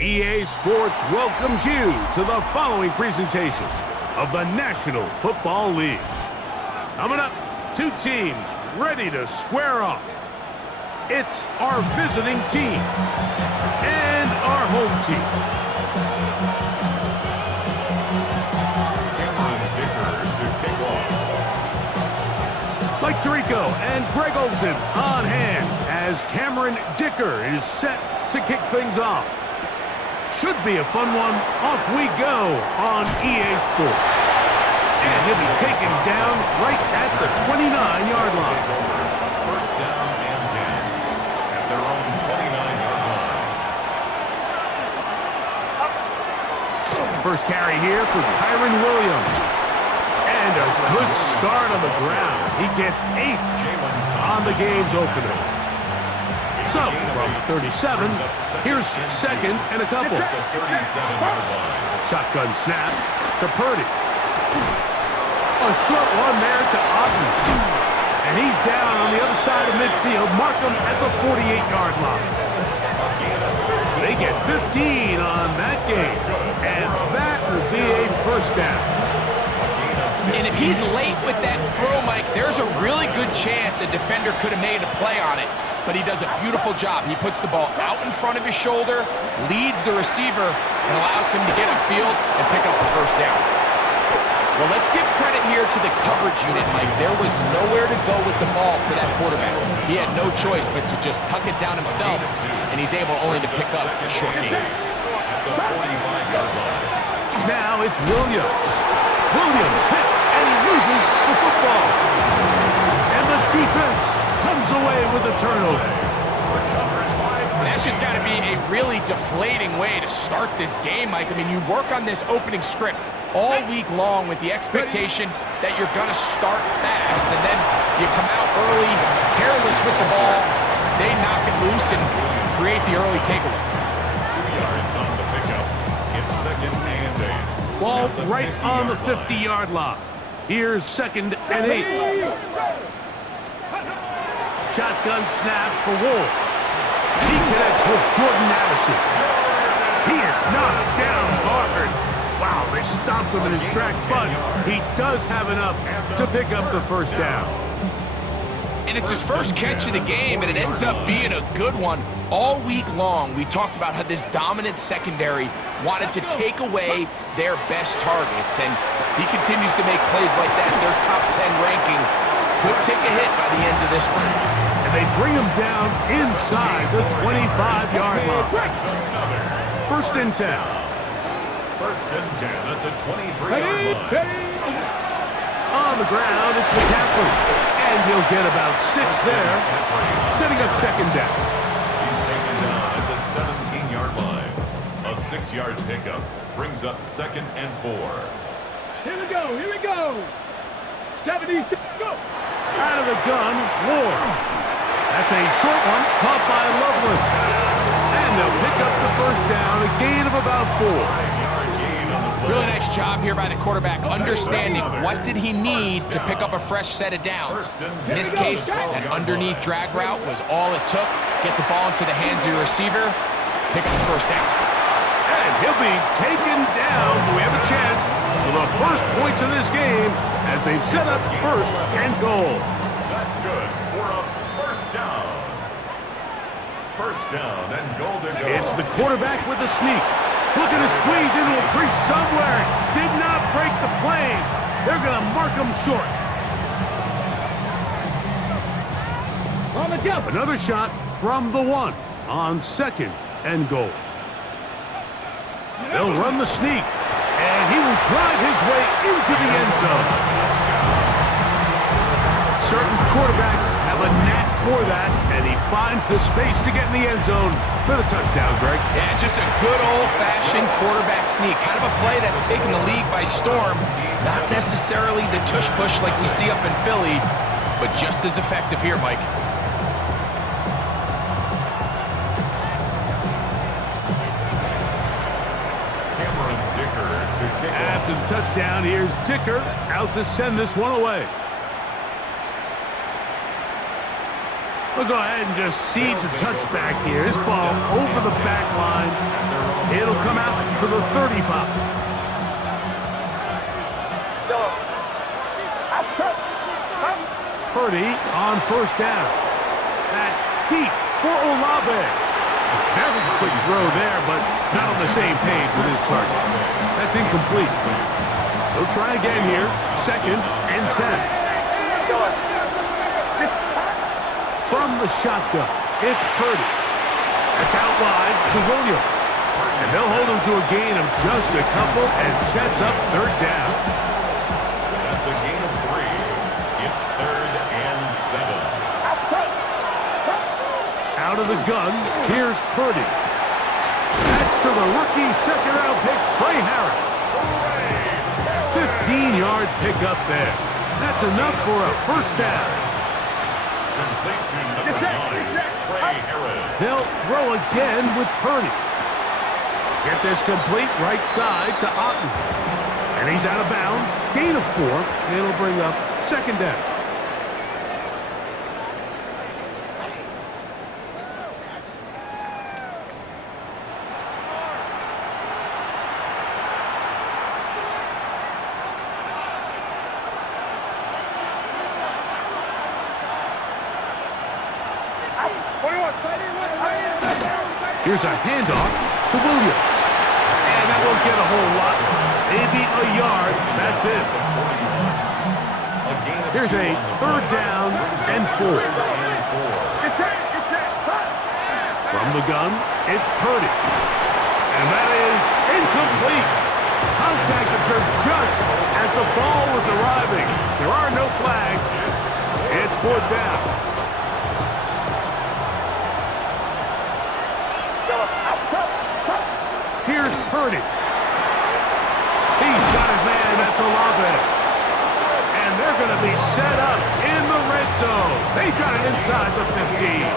EA Sports welcomes you to the following presentation of the National Football League. Coming up, two teams ready to square off. It's our visiting team and our home team. Mike Tirico and Greg Olsen on hand as Cameron Dicker is set to kick things off. Should be a fun one. Off we go on EA Sports. And he'll be taken down right at the 29-yard line. First down and 10 at their own 29-yard line. First carry here for Kyron Williams. And a good start on the ground. He gets 8 on the game's opener. So, from 37, here's second and a couple. Shotgun snap to Purdy. A short one there to Otten. And he's down on the other side of midfield. Mark him at the 48-yard line. They get 15 on that game. And that will be a first down. And if he's late with that throw, Mike, there's a really good chance a defender could have made a play on it. But he does a beautiful job. He puts the ball out in front of his shoulder, leads the receiver, and allows him to get upfield and pick up the first down. Well, let's give credit here to the coverage unit, Mike. There was nowhere to go with the ball for that quarterback. He had no choice but to just tuck it down himself, and he's able only to pick up a short gain. Now it's Williams. Williams hit, and he loses the football. And the defense comes away with a turnover. That's just got to be a really deflating way to start this game, Mike. I mean, you work on this opening script all week long with the expectation that you're going to start fast, and then you come out early, careless with the ball, they knock it loose and create the early takeaway. 2 yards on the pickup. It's second and 8. Ball right on the 50-yard line. Here's second and 8. Shotgun snap for Wolf. He connects with Jordan Addison. He is knocked down hard. Wow, they stopped him in his tracks, but he does have enough to pick up the first down. And it's his first catch of the game, and it ends up being a good one. All week long, we talked about how this dominant secondary wanted to take away their best targets, and if he continues to make plays like that, their top 10 ranking could take a hit by the end of this one. And they bring him down inside the 25-yard line. First and 10. First and 10 at the 23-yard line. On the ground, it's McCaffrey. And he'll get about 6 there, setting up second down. He's taken down at the 17-yard line. A 6-yard pickup brings up second and 4. Here we go, here we go. 70, go. Out of the gun, Ward. That's a short one, caught by Loveland. And they'll pick up the first down, a gain of about 4. Really nice job here by the quarterback, understanding what did he need to pick up a fresh set of downs. In this case, that underneath drag route was all it took. Get the ball into the hands of your receiver, pick up the first down. And he'll be taken down. We have a chance for the first points of this game as they've set up first and goal. That's good for a first down. First down and goal to go. It's the quarterback with the sneak. Looking to squeeze into a crease somewhere. Did not break the plane. They're going to mark him short. On the jump. Another shot from the 1 on second and goal. They'll run the sneak, and he will drive his way into the end zone. Certain quarterbacks have a knack for that, and he finds the space to get in the end zone for the touchdown, Greg. Yeah, just a good old-fashioned quarterback sneak. Kind of a play that's taken the league by storm. Not necessarily the tush-push like we see up in Philly, but just as effective here, Mike. After the touchdown, here's Dicker out to send this one away. We'll go ahead and just cede the touchback here. This ball over the back line. It'll come out to the 35. Purdy on first down. That deep for Olave. A very quick throw there, but not on the same page with his target. That's incomplete. He'll try again here. 2nd and 10. From the shotgun, it's Purdy. That's out wide to Williams. And they'll hold him to a gain of just a couple and sets up 3rd down. That's a gain of 3. It's 3rd and 7. Out of the gun, here's Purdy. That's to the rookie 2nd-round pick, Trey Harris. 15-yard pickup there. That's enough for a 1st down. Complete to number 9, Trey Harris. They'll throw again with Purdy. Get this complete right side to Otten. And he's out of bounds. Gain of 4. It'll bring up 2nd down. Here's a handoff to Williams. And that won't get a whole lot. Maybe a yard. That's it. Here's a 3rd down and 4. From the gun, it's Purdy. And that is incomplete. Contact occurred just as the ball was arriving. There are no flags. It's 4th down. Here's Purdy. He's got his man, that's Olave. And they're going to be set up in the red zone. They've got it inside the 15.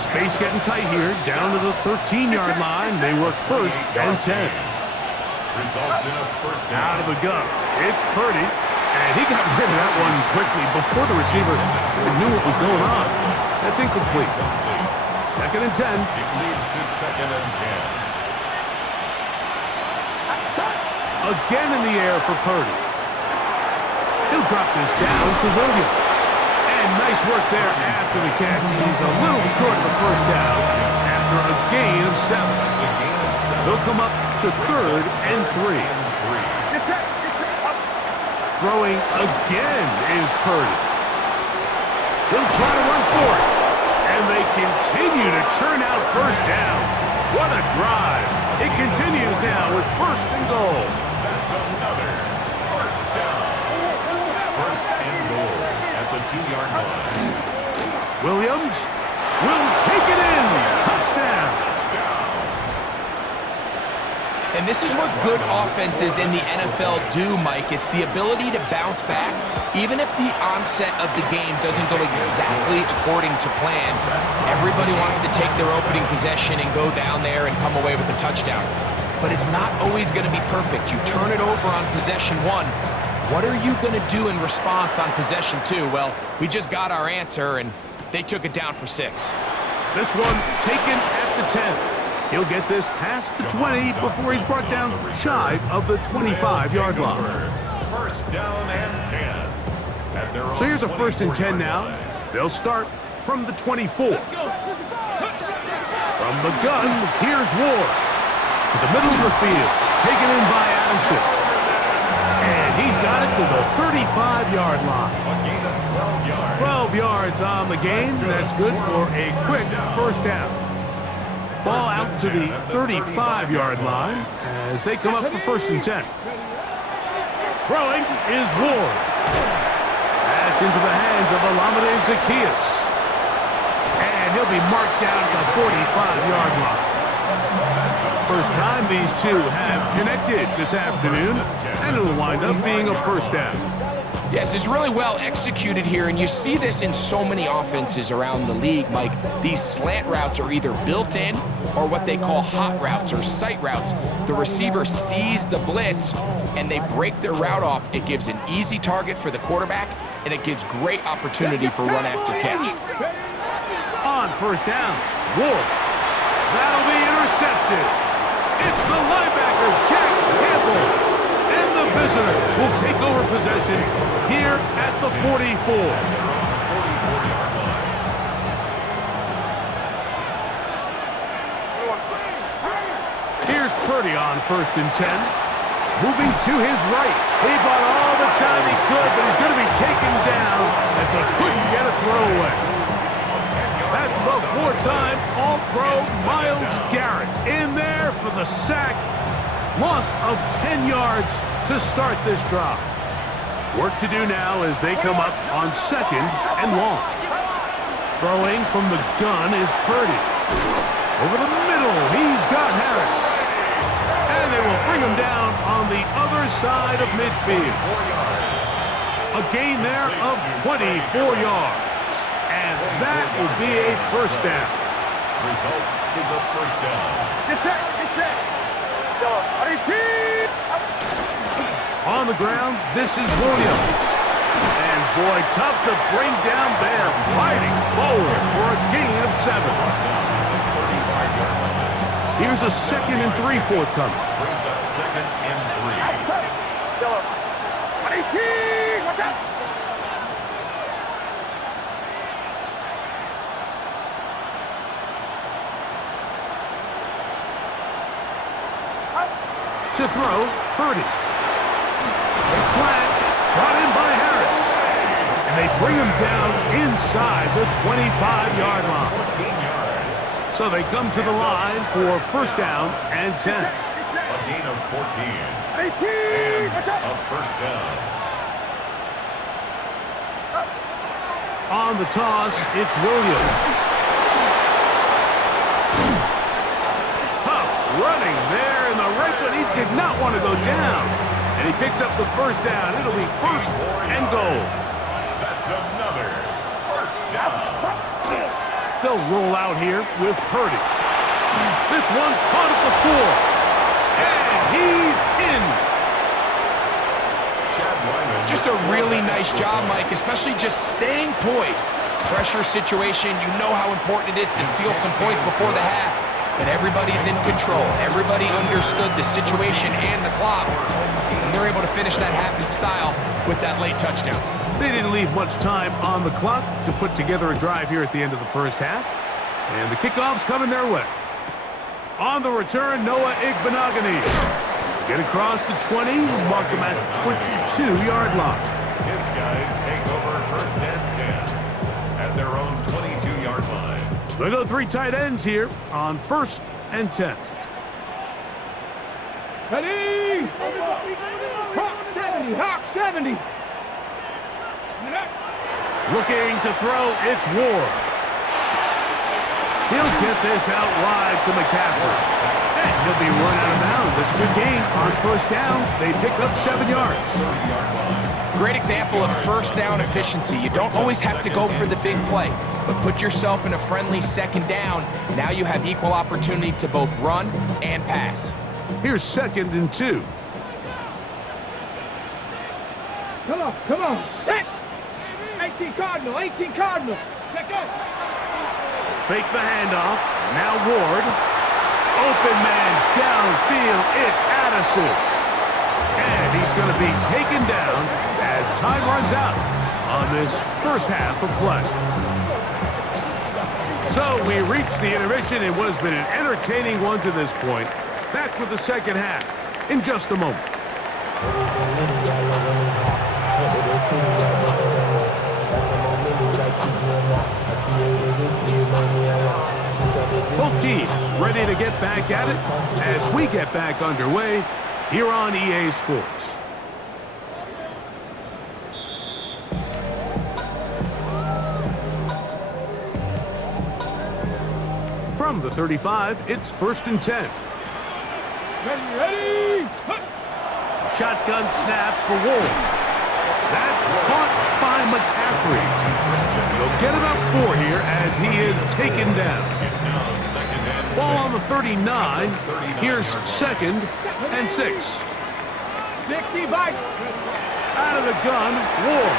Space getting tight here, down to the 13-yard line. They work 1st and 10. Results in a 1st down. Out of the gun, it's Purdy. And he got rid of that one quickly before the receiver even knew what was going on. That's incomplete. 2nd and 10. It leads to 2nd and 10. Again in the air for Purdy. He'll drop this down to Williams. And nice work there after the catch. He's a little short of the 1st down after a gain of 7. They'll come up to 3rd and 3. Throwing again is Purdy. He'll try to run for it. And they continue to churn out 1st downs. What a drive. It continues now with 1st and goal. That's another 1st down. 1st and goal at the 2-yard line. Williams will take it in. Touchdown. And this is what good offenses in the NFL do, Mike. It's the ability to bounce back. Even if the onset of the game doesn't go exactly according to plan, everybody wants to take their opening possession and go down there and come away with a touchdown. But it's not always going to be perfect. You turn it over on possession 1. What are you going to do in response on possession 2? Well, we just got our answer, and they took it down for 6. This one taken at the 10. He'll get this past the 20 before he's brought down shy of the 25-yard line. 1st down and 10. So here's a 1st and 10 now. They'll start from the 24. From the gun, here's Ward. To the middle of the field, taken in by Addison. And he's got it to the 35-yard line. A gain of 12 yards. 12 yards on the game. That's good for a quick 1st down. Ball out to the 35-yard line as they come up for 1st and 10. Throwing is Ward. That's into the hands of Olamide Zaccheaus. And he'll be marked down at the 45-yard line. First time these two have connected this afternoon, and it'll wind up being a 1st down. Yes, it's really well executed here, and you see this in so many offenses around the league, Mike. These slant routes are either built in or what they call hot routes or sight routes. The receiver sees the blitz, and they break their route off. It gives an easy target for the quarterback, and it gives great opportunity for run after catch. first down. Ward. That'll be intercepted. It's the linebacker, Jack Campbell. And the visitors will take over possession here at the 44. Here's Purdy on 1st and 10. Moving to his right. He bought all the time he could, but he's going to be taken down as he couldn't get a throwaway. That's the 4-time All-Pro Myles Garrett in there for the sack. Loss of 10 yards to start this drive. Work to do now as they come up on 2nd and long. Throwing from the gun is Purdy. Over the middle, he's got Harris. And they will bring him down on the other side of midfield. A gain there of 24 yards. And that will be a first down. Result is a first down. Get set, get set. On the ground, this is Williams. And boy, tough to bring down there. Fighting forward for a gain of 7. Here's a 2nd and 3 forthcoming. Brings up 2nd and 3. Watch out. To throw, Purdy. It's flat, brought in by Harris. And they bring him down inside the 25-yard line. 14 yards. So they come to the line for first down and 10. A gain of 14. 18. Watch out. A first down. On the toss, it's Williams. Tough running there in the red zone. He did not want to go down. And he picks up the first down. It'll be 1st and goal. That's another first down. They'll roll out here with Purdy. This one caught at the 4. And he's in. Just a really nice job, Mike, especially just staying poised. Pressure situation, you know how important it is to steal some points before the half. But everybody's in control. Everybody understood the situation and the clock. And they're able to finish that half in style with that late touchdown. They didn't leave much time on the clock to put together a drive here at the end of the first half. And the kickoff's coming their way. On the return, Noah Igbenogany. Get across the 20, mark them at the 22-yard line. His guys take over 1st and 10 at their own 22-yard line. They go 3 tight ends here on 1st and 10. Ready. Hawk 70. Hawk 70. Looking to throw, it's Ward. He'll get this out wide to McCaffrey. And he'll be run out of bounds. That's a good gain on first down. They pick up 7 yards. Great example of first down efficiency. You don't always have to go for the big play, but put yourself in a friendly 2nd down. Now you have equal opportunity to both run and pass. Here's 2nd and 2. Come on. Set. 18 Cardinal. 18 Cardinal. Check out. Fake the handoff. Now Ward. Open man downfield. It's Addison. And he's going to be taken down as time runs out on this first half of play. So we reach the intermission in what has been an entertaining one to this point. Back with the second half in just a moment. Both teams ready to get back at it as we get back underway here on EA Sports. From the 35, it's 1st and 10. Ready. Shotgun snap for Ward. That's caught by McCaffrey. They'll get about 4 here as he is taken down. It's now 2nd and 6. Ball on the 39. Here's 2nd and 6. 60 bite. Out of the gun, Ward.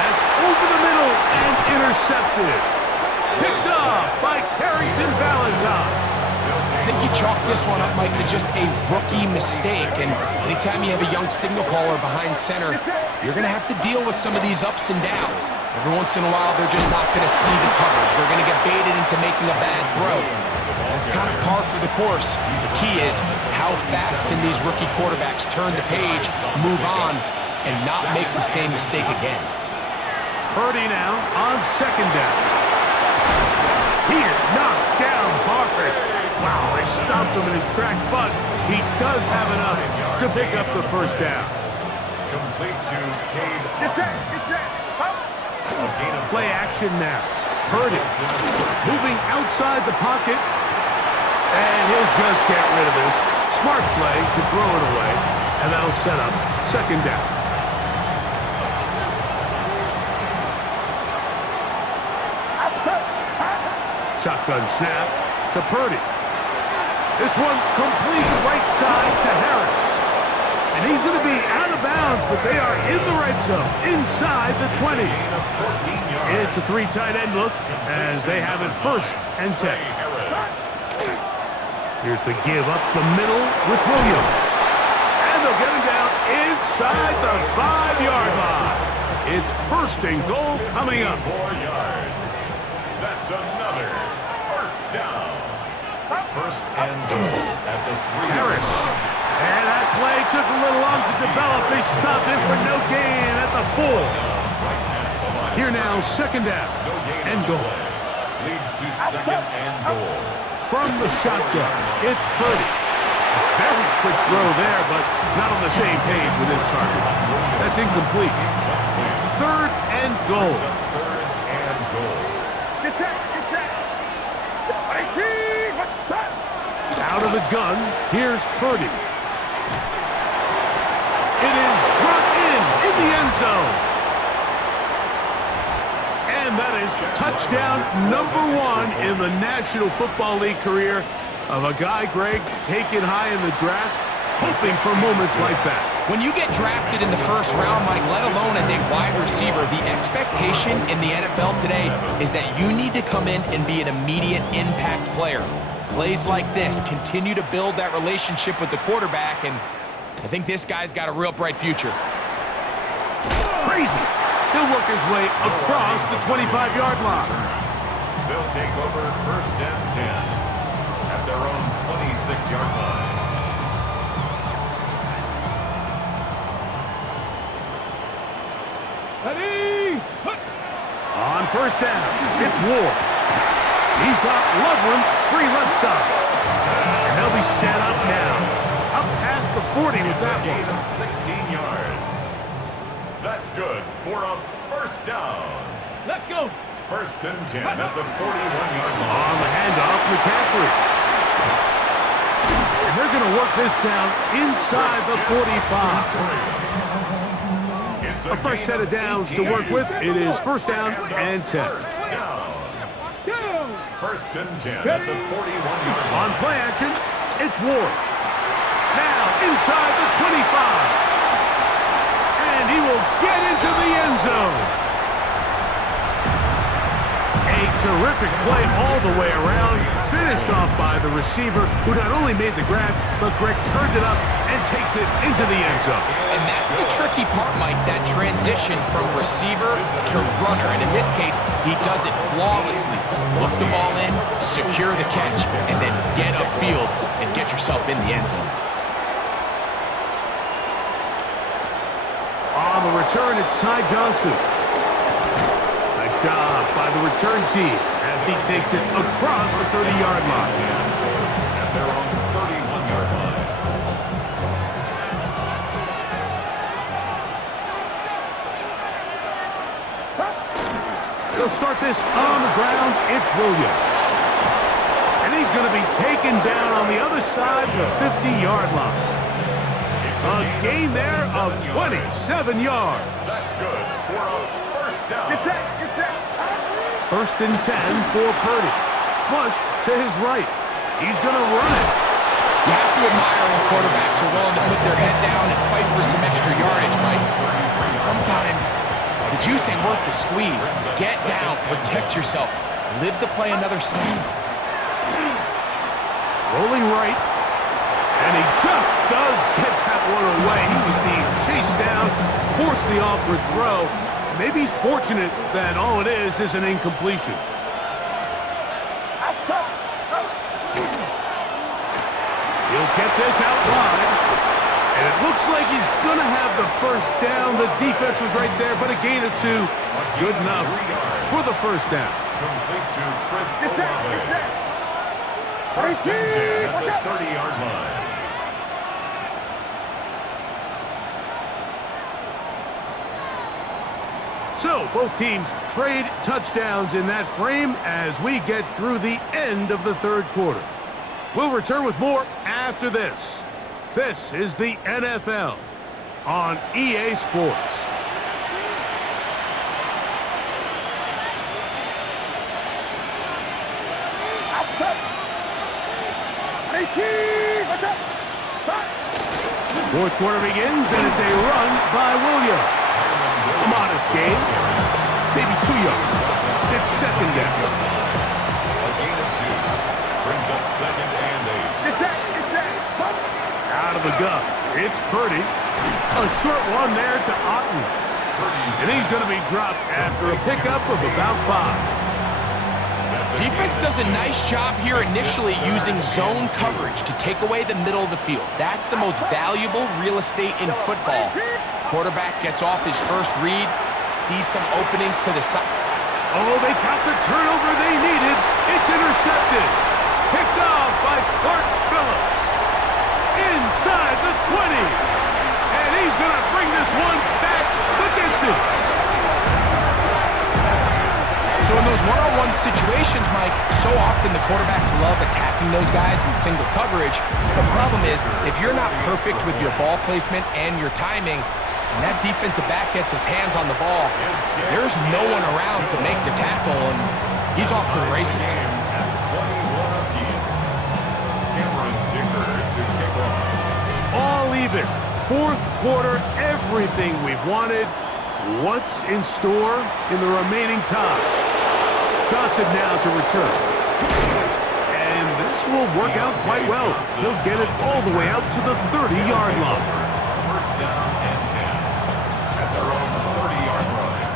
That's over the middle and intercepted. Picked off you chalk this one up, Mike, to just a rookie mistake. And anytime you have a young signal caller behind center, you're going to have to deal with some of these ups and downs. Every once in a while, they're just not going to see the coverage. They're going to get baited into making a bad throw. That's kind of par for the course. The key is how fast can these rookie quarterbacks turn the page, move on, and not make the same mistake again. Purdy now on second down. He is knocked down hard. Wow, they stopped him in his tracks, but he does have enough to pick up the first down. Complete to Cade. It's it. Play action now. Purdy moving outside the pocket, and he'll just get rid of this. Smart play to throw it away, and that'll set up second down. Shotgun snap to Purdy. This one complete right side to Harris. And he's going to be out of bounds, but they are in the red zone, inside the 20. It's a three tight end look as they have it first and 10. Here's the give up the middle with Williams. And they'll get him down inside the 5-yard line. It's first and goal coming up. 4 yards. That's another first down. First and goal at the 3. Harris. And that play took a little long to develop. They stopped him for no gain at the 4. Here now, second down and goal. Leads to second and goal. From the shotgun, it's Purdy. A very quick throw there, but not on the same page with his target. That's incomplete. Third and goal. Third and goal. It's it. Out of the gun, here's Purdy. It is brought in the end zone. And that is touchdown number 1 in the National Football League career of a guy, Greg, taken high in the draft, hoping for moments like that. When you get drafted in the first round, Mike, let alone as a wide receiver, the expectation in the NFL today is that you need to come in and be an immediate impact player. Plays like this continue to build that relationship with the quarterback, and I think this guy's got a real bright future. Crazy. He'll work his way across the 25-yard line. They'll take over first and 10 at their own 26-yard line. Ready? On first down, it's Ward. He's got Loveland free left side. And they'll be set up now. Up past the 40 with that Gain one. of 16 yards. That's good for a first down. Let's go. First and 10 at the 41-yard line. On the handoff, McCaffrey. And they're going to work this down inside the 45. A fresh set of downs to work with. It is first down and 10. First and 10 at the 41-yard line. On play action, it's Ward. Now inside the 25. And he will get into the end zone. A terrific play all the way around. Finished off by the receiver, who not only made the grab, but Greg turned it up and takes it into the end zone. And that's the tricky part, Mike, that transition from receiver to runner. And in this case, he does it flawlessly. Look the ball in, secure the catch, and then get upfield and get yourself in the end zone. On the return, it's Ty Johnson. Nice job by the return team as he takes it across the 30-yard line. At their own 31-yard line. They'll start this on the ground. It's Williams. And he's going to be taken down on the other side of the 50-yard line. A gain there of 27 yards. That's good for a first down. Get set. First and 10 for Purdy. Flush to his right. He's going to run it. You have to admire when quarterbacks are willing to put their head down and fight for some extra yardage, Mike. Sometimes the juice ain't worth the squeeze. Get down, protect yourself, live to play another snap. Rolling right. And he just does get that one away. He was being chased down, forced the awkward throw. Maybe he's fortunate that all it is an incompletion. He'll get this out wide. And it looks like he's going to have the first down. The defense was right there, but a gain of 2. Good enough for the first down. Complete to Chris Olave. It's it. First and 10 at the 30-yard line. So, both teams trade touchdowns in that frame as we get through the end of the third quarter. We'll return with more after this. This is the NFL on EA Sports. Fourth quarter begins, and it's a run by Williams. A modest gain, maybe 2 yards. It's second down. A gain of 2 brings up second and 8. It's it. Out of the gun, it's Purdy. A short one there to Otten. And he's going to be dropped after a pickup of about 5. Defense does a nice job here initially using zone coverage to take away the middle of the field. That's the most valuable real estate in football. Quarterback gets off his first read, sees some openings to the side. Oh, they got the turnover they needed. It's intercepted. Picked off by Clark Phillips. Inside the 20. And he's going to bring this one back the distance. So in those one-on-one situations, Mike, so often the quarterbacks love attacking those guys in single coverage. The problem is, if you're not perfect with your ball placement and your timing, and that defensive back gets his hands on the ball, there's no one around to make the tackle, and he's off to the races. All even. Fourth quarter, everything we've wanted. What's in store in the remaining time? Johnson now to return. And this will work out quite well. He'll get it all the way out to the 30-yard line. First down and 10 at their own 30-yard line.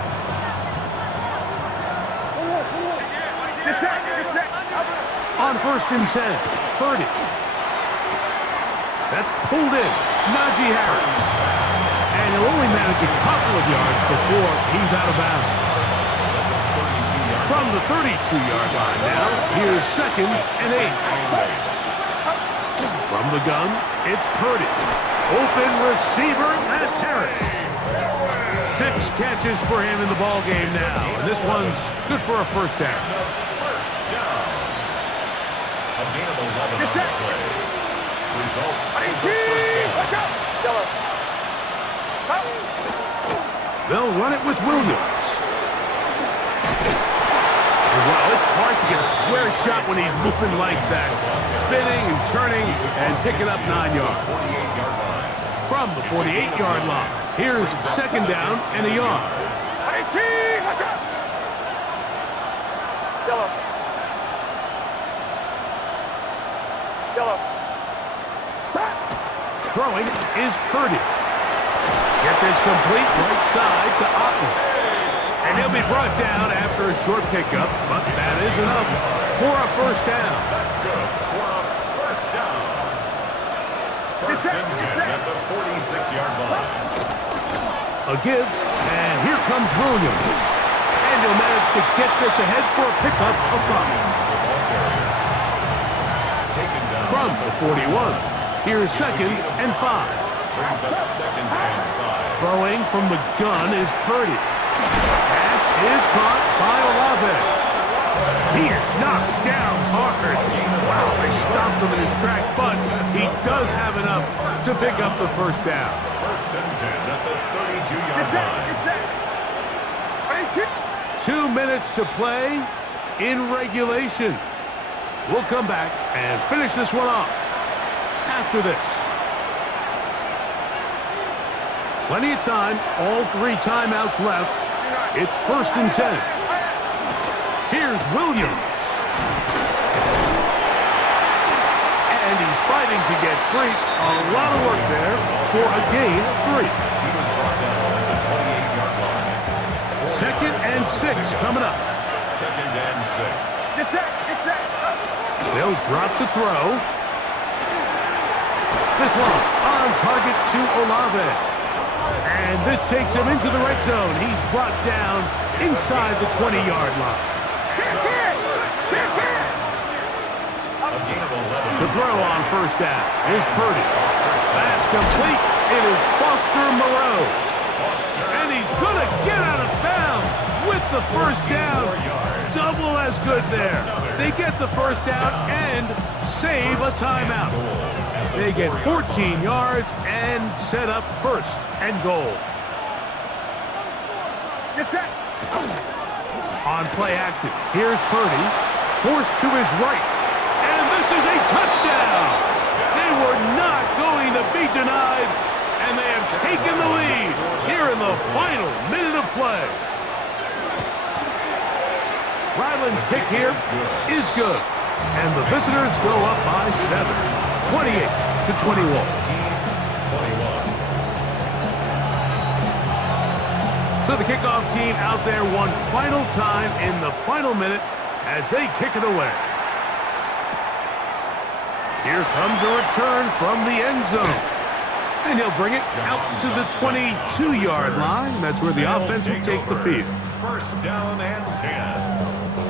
On first and 10, Purdy. That's pulled in. Najee Harris. And he'll only manage a couple of yards before he's out of bounds. From the 32-yard line now, here's second and 8. From the gun, it's Purdy. Open receiver, that's Harris. 6 catches for him in the ball game now, and this one's good for a first down. First down. A gain of 11 on the play. Result is a first down. They'll run it with Williams. And well, it's hard to get a square shot when he's moving like that. Spinning and turning and picking up 9 yards. From the 48-yard line, here's second down and a yard. Throwing is Purdy. Get this complete right side to Otten. And he'll be brought down after a short pickup, but that is enough for a first down. That's good for a first down. First and 10 at the 46-yard line. A give, and here comes Williams. And he'll manage to get this ahead for a pickup of 5. Taken down From the 41, here's second and 5. brings up second and 5. Throwing from the gun is Purdy. Pass is caught by Olave. He is knocked down hard. Wow, they stopped him in his tracks, but he does have enough to pick up the first down. First and 10 at the 32-yard line. 2 minutes to play in regulation. We'll come back and finish this one off after this. Plenty of time, all 3 timeouts left. It's first and 10. Here's Williams. to get free. A lot of work there for a gain of 3. He was brought down at the 28-yard line. 2nd and 6 coming up. 2nd and 6. Get set. Get set. They'll drop to throw. This one on target to Olave. And this takes him into the red zone. He's brought down inside the 20-yard line. To throw on first down is Purdy. That's complete. It is Foster Moreau. And he's going to get out of bounds with the first down. Double as good there. They get the first down and save a timeout. They get 14 yards and set up 1st and goal. Get set. On play action, here's Purdy, forced to his right. And this is a touchdown. They were not going to be denied, and they have taken the lead here in the final minute of play. Ryland's kick here is good, and the visitors go up by 7, 28-21. So the kickoff team out there one final time in the final minute as they kick it away. Here comes a return from the end zone. And he'll bring it out to the 22-yard line. That's where the offense will take the field. 1st down and 10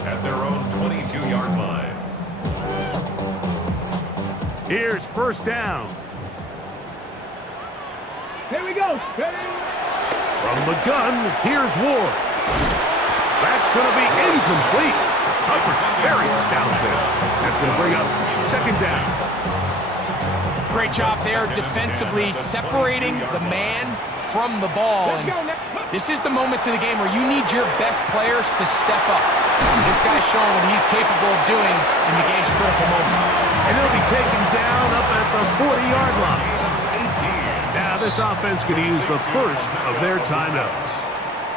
at their own 22-yard line. Here's 1st down. Here we go. Ready? From the gun, here's Ward. That's going to be incomplete. Coverage very stout there. That's going to bring up 2nd down. Great job there defensively separating the man from the ball. And this is the moments in the game where you need your best players to step up. This guy's showing what he's capable of doing in the game's critical moment. And he'll be taken down up at the 40-yard line. Now this offense going to use the first of their timeouts.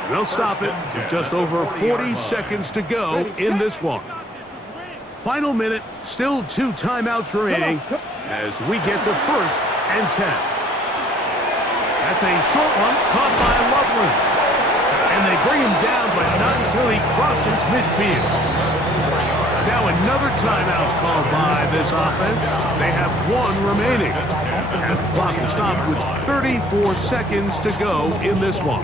And they'll stop it with just over 40 seconds to go in this one. Final minute, still 2 timeouts remaining as we get to 1st and 10. That's a short one caught by Loveland. And they bring him down, but not until he crosses midfield. Now another timeout called by this offense. They have 1 remaining. As the clock will stop with 34 seconds to go in this one.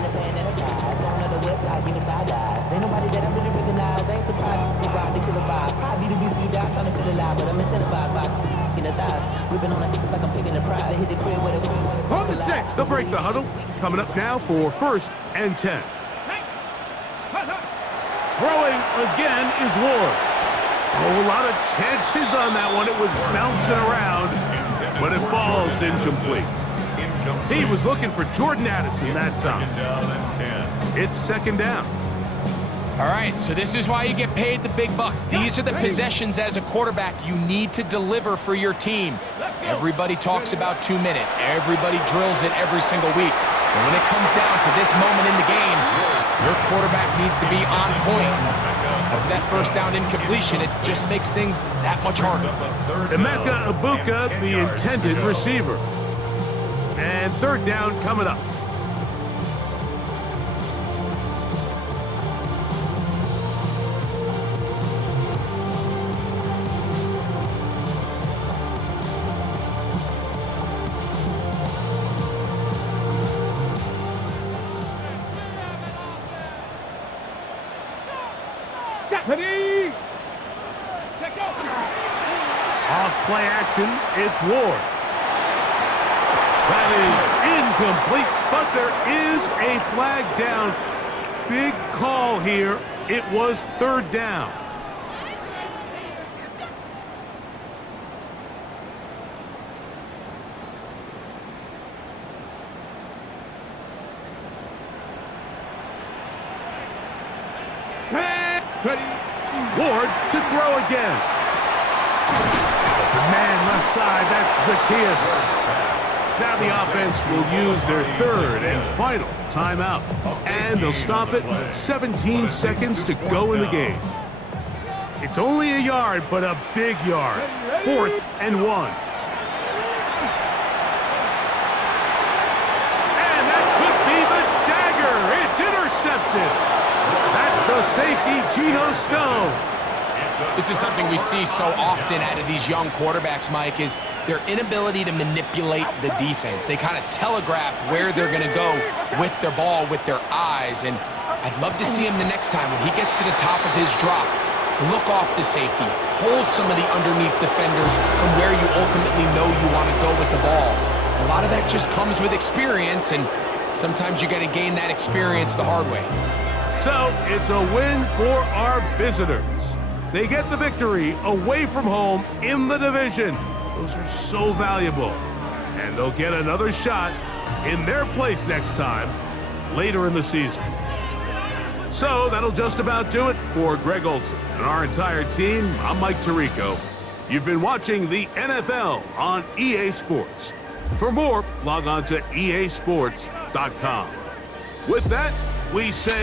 They'll break the huddle. Coming up now for 1st and 10. Throwing again is Ward. Oh, a lot of chances on that one. It was bouncing around, but it falls incomplete. He was looking for Jordan Addison that time. It's 2nd down. All right, so this is why you get paid the big bucks. These are the possessions as a quarterback you need to deliver for your team. Everybody talks about 2 minute. Everybody drills it every single week. But when it comes down to this moment in the game, your quarterback needs to be on point. After that 1st down incompletion, it just makes things that much harder. Emeka Ibuka, the intended receiver. And 3rd down coming up. Ready? Off play action, it's Ward. That is incomplete, but there is a flag down. Big call here. It was 3rd down. Ward to throw again. The man left side, that's Zacchaeus. Now the offense will use their 3rd and final timeout. And they'll stop it with 17 seconds to go in the game. It's only a yard, but a big yard. 4th and 1. intercepted. That's the safety, Geno Stone. This is something we see so often out of these young quarterbacks, Mike, is their inability to manipulate the defense. They kind of telegraph where they're going to go with their ball, with their eyes. And I'd love to see him the next time when he gets to the top of his drop. Look off the safety. Hold some of the underneath defenders from where you ultimately know you want to go with the ball. A lot of that just comes with experience, and sometimes you got to gain that experience the hard way. So it's a win for our visitors. They get the victory away from home in the division. Those are so valuable. And they'll get another shot in their place next time, later in the season. So that'll just about do it for Greg Olsen and our entire team. I'm Mike Tirico. You've been watching the NFL on EA Sports. For more, log on to easports.com. With that, we say